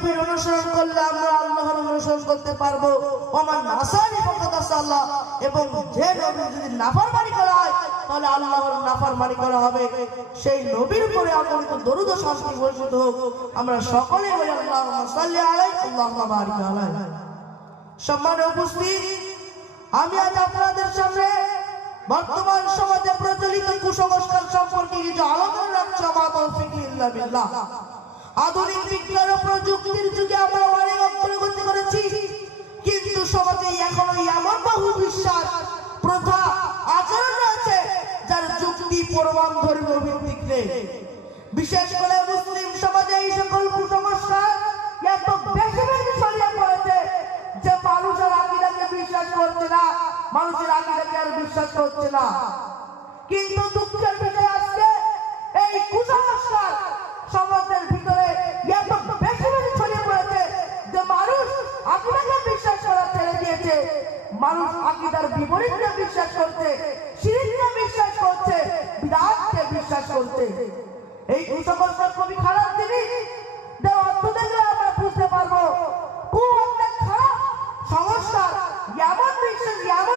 নবীর অনুসরণ করলে আমরা আল্লাহর অনুসরণ করতে পারবো। ওমান নাসানি ফাকাদ আল্লাহ, এবং যে নবীর যদি নাফরমানি করা হয় তাহলে আল্লাহর নাফরমানি করা হবে। সেই নবীর উপরে অগণিত দরুদ ও শান্তি বর্ষিত হোক। আমরা সকলে বলি আল্লাহুম্মা সাল্লি আলাইহি আল্লাহুম্মা বারিক আলাইহি। সম্মানিত উপস্থিত, আমি আজ আপনাদের সামনে বর্তমান সমাজে প্রচলিত কুসংস্কার সম্পর্কে কিছু আলোচনা রাখছি। আমা তৌফিক ইল্লা বিল্লাহ। আধুনিক বিজ্ঞান ও প্রযুক্তির যুগে আমরা অনেক অগ্রগতি করেছি, কিন্তু সমাজে এখনো এমন বহু বিশ্বাস, প্রথা, আচরণ রয়েছে যার যুক্তি প্রমাণ ধর্মীয় ভিত্তিক নেই। বিশেষ করে মুসলিম সমাজে এই সকল কুসংস্কার এত বেশি বেশি ছড়িয়ে পড়েছে যে মানুষের আকীদাকে বিশ্বাস করছে না, মানুষের আকীদাকে আর বিশ্বাস করছে না। কিন্তু দুঃখের বিষয় আজকে এই কুসংস্কার সমাজের ভিতরে এত বেশি বেশি ছড়িয়ে পড়েছে যে মানুষ আকীদাকে বিশ্বাস করা ছেড়ে দিয়েছে। মানুষ আকীদার বিপরীতে বিশ্বাস করছে, শিরকে বিশ্বাস করছে, বিদআতকে বিশ্বাস করছে। এই কুসংস্কার কবি